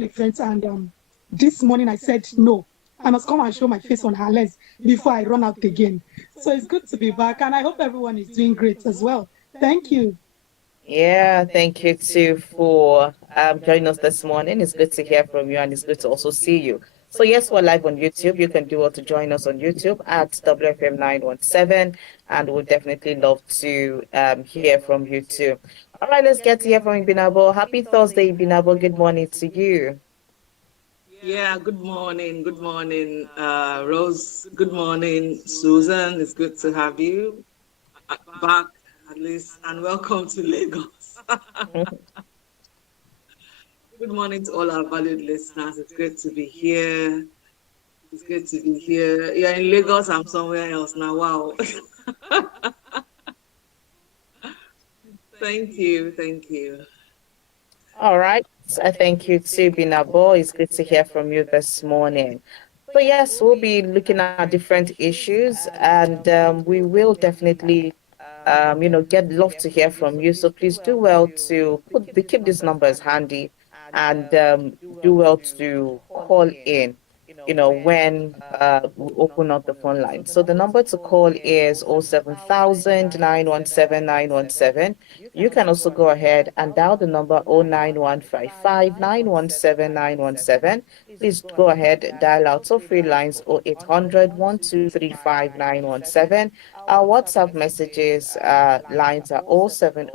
call a friend, and this morning I said no. I must come and show my face on her lens before I run out again. So it's good to be back, and I hope everyone is doing great as well. Thank you. Yeah, thank you too for joining us this morning. It's good to hear from you and it's good to also see you. So yes, we're live on YouTube. You can do well to join us on YouTube at WFM 917, and we'll definitely love to hear from you too. All right, let's get to hear from Ibinabo. Happy Thursday, Ibinabo. Good morning to you. Yeah, good morning, Rose. Good morning, Susan. It's good to have you back at least, and welcome to Lagos. Good morning to all our valued listeners. It's great to be here. It's great to be here. You're in Lagos, I'm somewhere else now. Wow. Thank you. Thank you. All right. Thank you too, Binabo. It's good to hear from you this morning. So yes, we'll be looking at different issues, and we will definitely, get love to hear from you. So please do well to keep these numbers handy, and do well to call in. When we open up the phone line. So the number to call is 07000 You can also go ahead and dial the number 09155 Please go ahead, dial out so free lines 0800 Our WhatsApp messages lines are 070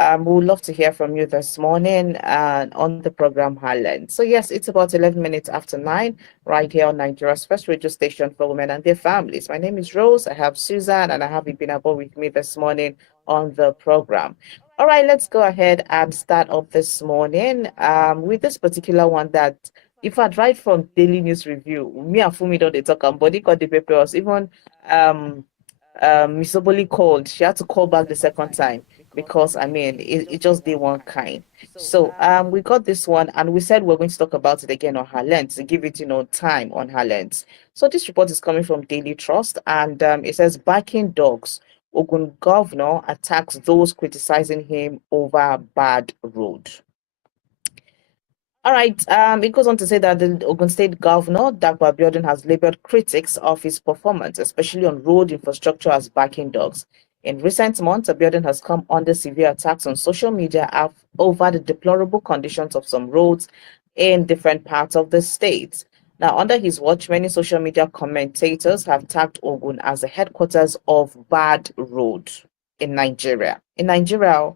we would love to hear from you this morning on the program Highland. So yes, it's about 11 minutes after 9 right here on Nigeria's first radio station for women and their families. My name is Rose. I have Susan and I have Ibinabo with me this morning on the program. All right, let's go ahead and start off this morning with this particular one that if I'd write from Daily News Review, me and Fumi don't they talk and body got the papers, even Miss Oboli called. She had to call back the second time because I mean it just did one kind. So we got this one and we said we're going to talk about it again on her lens to give it time on her lens. So this report is coming from Daily Trust and it says backing dogs. Ogun governor attacks those criticizing him over bad road. All right. It goes on to say that the Ogun State Governor, Dr. Abiodun, has labeled critics of his performance, especially on road infrastructure, as backing dogs. In recent months, Abiodun has come under severe attacks on social media over the deplorable conditions of some roads in different parts of the state. Now, under his watch, many social media commentators have tagged Ogun as the headquarters of bad road in Nigeria. In Nigeria,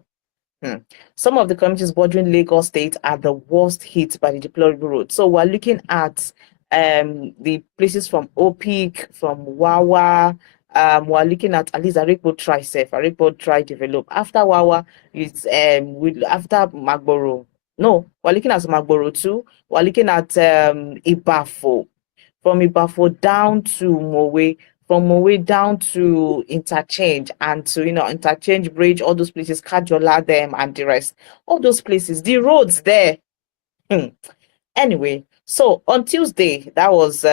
some of the communities bordering Lagos State are the worst hit by the deplorable road. So we're looking at the places from Opik, from Wawa. We're looking at least Arepo try safe, Arepo try develop. After Wawa, it's after Magboro. No, we're looking at Magboro too. We're looking at Ibafo. From Ibafo down to Mowe, from Mowe down to Interchange and to Interchange Bridge, all those places, Kajola them and the rest, all those places, the roads there. Anyway, so on Tuesday, that was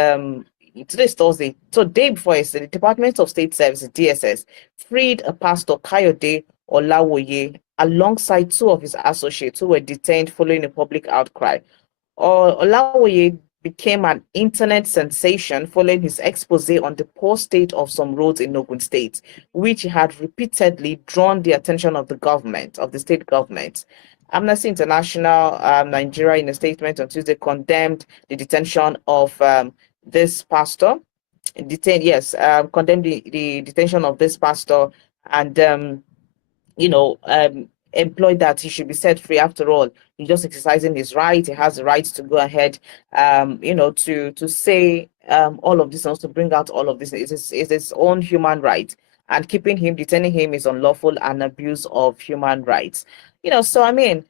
today's Thursday. So day before yesterday, the Department of State Services (DSS) freed a pastor Kayode Olawoye alongside two of his associates who were detained following a public outcry. Olawoye became an internet sensation following his expose on the poor state of some roads in Ogun State, which had repeatedly drawn the attention of the state government. Amnesty International Nigeria, in a statement on Tuesday, condemned the detention of this pastor. Condemned the detention of this pastor and employed that he should be set free. After all, he's just exercising his right. He has the right to go ahead, to say all of this, and also bring out all of this. It's his own human right, and detaining him is unlawful and abuse of human rights. So I mean,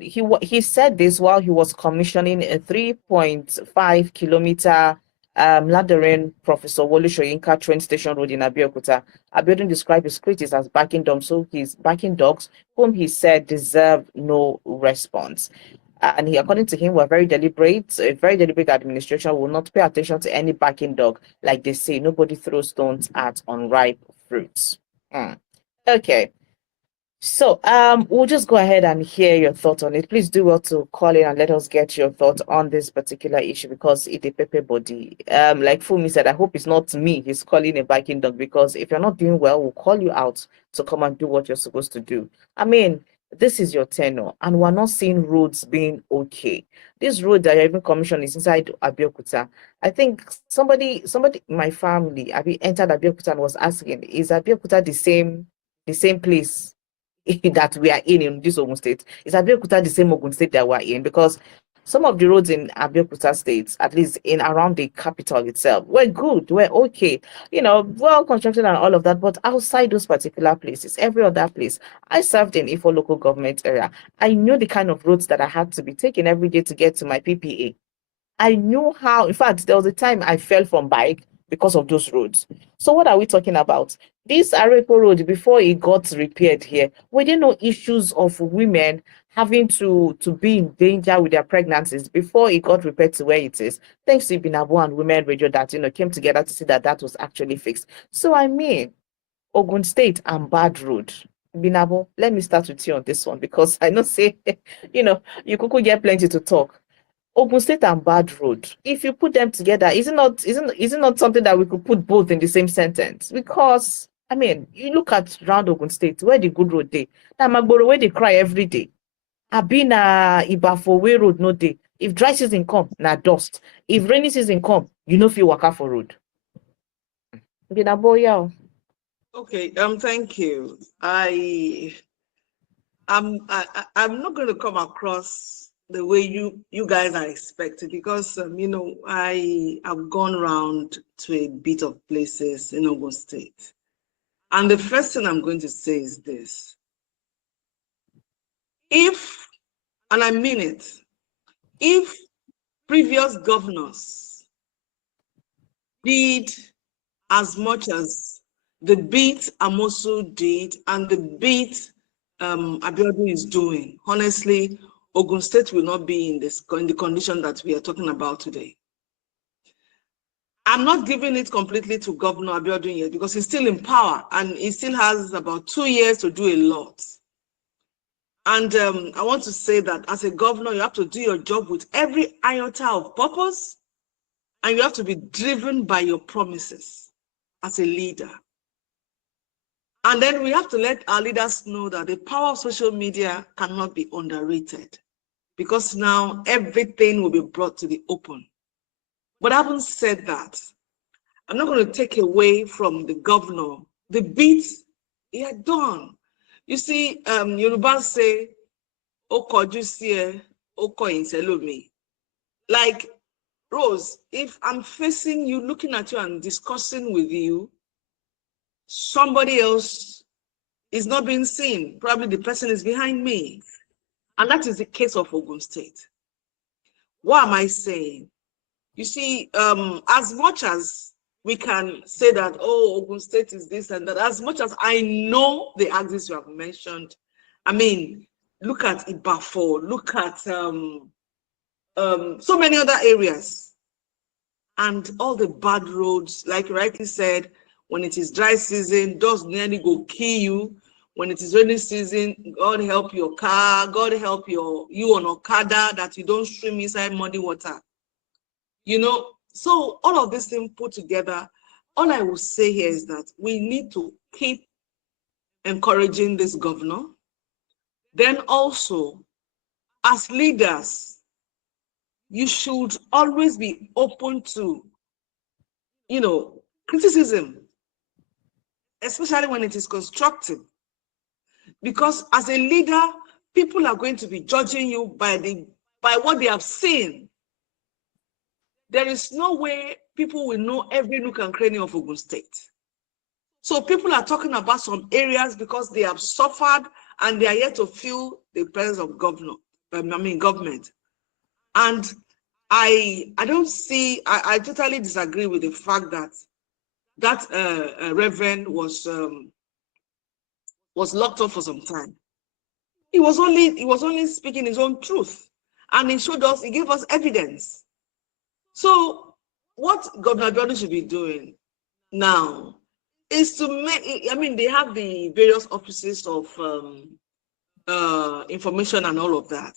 he said this while he was commissioning a 3.5 kilometer laddering Professor Wole Soyinka train station road in Abeokuta. Abiodun described his critics as backing dogs, so he's backing dogs whom he said deserve no response. According to him, a very deliberate administration will not pay attention to any backing dog. Like they say, nobody throws stones at unripe fruits. Okay. So, we'll just go ahead and hear your thoughts on it. Please do well to call in and let us get your thoughts on this particular issue because it's a paper body. Like Fumi said, I hope it's not me he's calling a biking dog because if you're not doing well, we'll call you out to come and do what you're supposed to do. I mean, this is your tenure, and we're not seeing roads being okay. This road that you're even commissioned is inside Abeokuta. I think somebody in my family, entered Abeokuta and was asking, is Abeokuta the same place that we are in this Ogun State? Is Abeokuta the same Ogun State that we're in? Because some of the roads in Abeokuta State, at least in around the capital itself, were good, were okay, well constructed and all of that. But outside those particular places, every other place, I served in Ifo local government area. I knew the kind of roads that I had to be taking every day to get to my PPA. I knew how, in fact, there was a time I fell from bike because of those roads. So what are we talking about? This Arepo road, before it got repaired here, were there no issues of women having to be in danger with their pregnancies before it got repaired to where it is? Thanks to Ibinabu and Women Radio that, came together to see that that was actually fixed. So I mean, Ogun State and bad road. Binabo, let me start with you on this one because I know say, you could get plenty to talk. Ogun State and bad road. If you put them together, is it not something that we could put both in the same sentence? Because I mean, you look at round Ogun State, where the good road day. Now Magboro where they cry every day. Abina Ibafo way road no day. If dry season come, na dust. If rainy season come, you know feel waka for road. Binaboya. Okay, thank you. I'm not going to come across the way you guys are expecting because I have gone around to a bit of places in Ogun State, and the first thing I'm going to say is this: if, and I mean it, if previous governors did as much as the beat Amosu did and the beat Abiodun is doing, honestly, Ogun State will not be in the condition that we are talking about today. I'm not giving it completely to Governor Abiodun yet because he's still in power and he still has about 2 years to do a lot. And I want to say that as a governor, you have to do your job with every iota of purpose, and you have to be driven by your promises as a leader. And then we have to let our leaders know that the power of social media cannot be underrated because now everything will be brought to the open. But having said that, I'm not going to take away from the governor the beats he had done. You see, Yoruba say, "Oko jusie, oko inselomi." Like, Rose, if I'm facing you, looking at you and discussing with you, somebody else is not being seen. Probably the person is behind me. And that is the case of Ogun State. What am I saying? You see, as much as we can say that, oh, Ogun State is this and that, as much as I know the axis you have mentioned, I mean, look at Ibafo, look at so many other areas, and all the bad roads, like you rightly said, when it is dry season, dust nearly go kill you. When it is rainy season, God help your car, God help you on Okada that you don't swim inside muddy water. So all of these things put together, all I will say here is that we need to keep encouraging this governor. Then also, as leaders, you should always be open to, criticism, especially when it is constructive. Because as a leader, people are going to be judging you by what they have seen. There is no way people will know every nook and cranny of Ogun State. So people are talking about some areas because they have suffered and they are yet to feel the presence of government. And I totally disagree with the fact that Reverend was locked up for some time. He was only speaking his own truth, and he gave us evidence. So what Governor Abiodun should be doing now is to make, I mean, they have the various offices of information and all of that.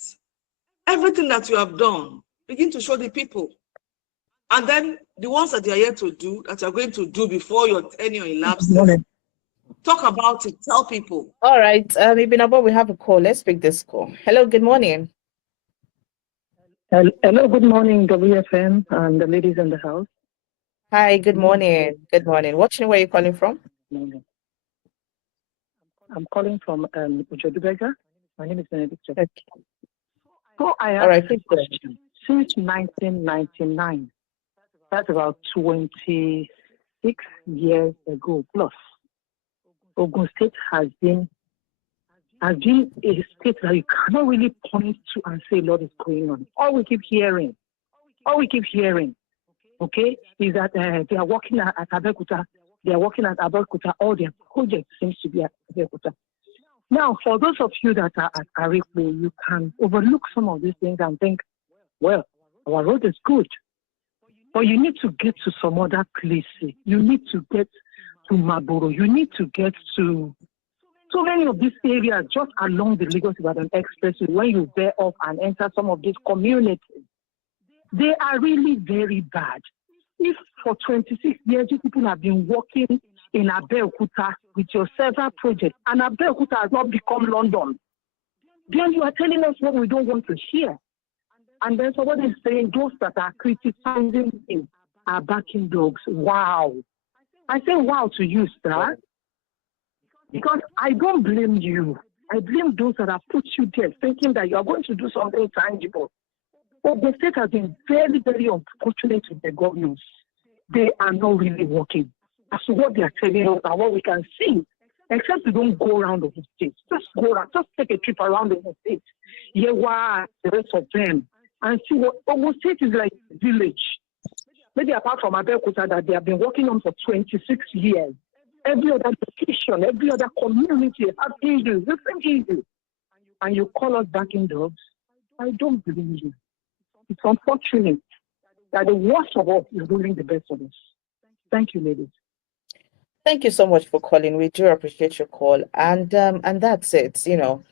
Everything that you have done, begin to show the people. And then the ones that you are here to do, that you are going to do before your tenure elapses, talk about it, tell people. All right, Ibinabo, we have a call. Let's pick this call. Hello, good morning. Hello, good morning, WFM and the ladies in the house. Hi, good morning. Good morning. What's your name? Where are you calling from? I'm calling from Ujodubega. My name is Benedict. Okay. So I have a question. Since 1999, that's about 26 years ago plus, Ogun State has been a state that you cannot really point to and say, Lord, is going on. All we keep hearing, okay, is that they are working at Abeokuta. They are working at Abeokuta. All their projects seems to be at Abeokuta. Now, for those of you that are at Arikwe, you can overlook some of these things and think, well, our road is good. But you need to get to some other places. You need to get to Maboro. You need to get to so many of these areas just along the Lagos-Ibadan Expressway. When you bear off and enter some of these communities, they are really very bad. If for 26 years you people have been working in Abeokuta with your several projects, and Abeokuta has not become London, then you are telling us what we don't want to hear. And then somebody is saying those that are criticizing him are backing dogs. Wow. I say wow to you, sir, because I don't blame you. I blame those that have put you there thinking that you are going to do something tangible. But the state has been very, very unfortunate with the governments. They are not really working. As to what they are telling us and what we can see, except you don't go around the state. Just go around, just take a trip around the state. Yewa, the rest of them, and see what Ogun State is like a village. Maybe apart from Abeokuta that they have been working on for 26 years. Every other location, every other community have issues, different issues. And you call us backing dogs? I don't believe you. It's unfortunate that the worst of us is ruling the best of us. Thank you, ladies. Thank you so much for calling. We do appreciate your call. And that's it. You know,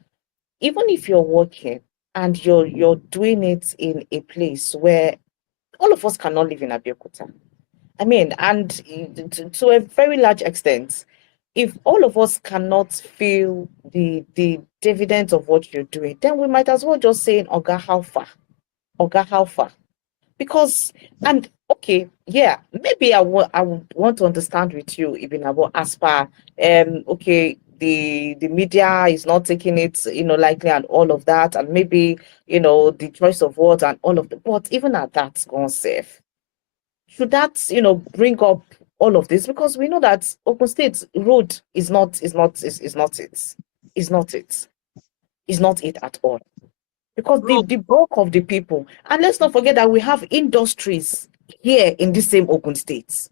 even if you're working and you're doing it in a place where all of us cannot live in Abeokuta. I mean, and to a very large extent, if all of us cannot feel the dividends of what you're doing, then we might as well just say, Oga, how far? Oga, how far? Because, and okay, yeah, maybe I would want to understand with you, Ibinabo, as per, okay, the media is not taking it, likely and all of that, and maybe, the choice of words and all of that, but even at that, gone safe. Should that, bring up all of this? Because we know that Ogun State road is not it at all. Because the bulk of the people, and let's not forget that we have industries here in the same Ogun State.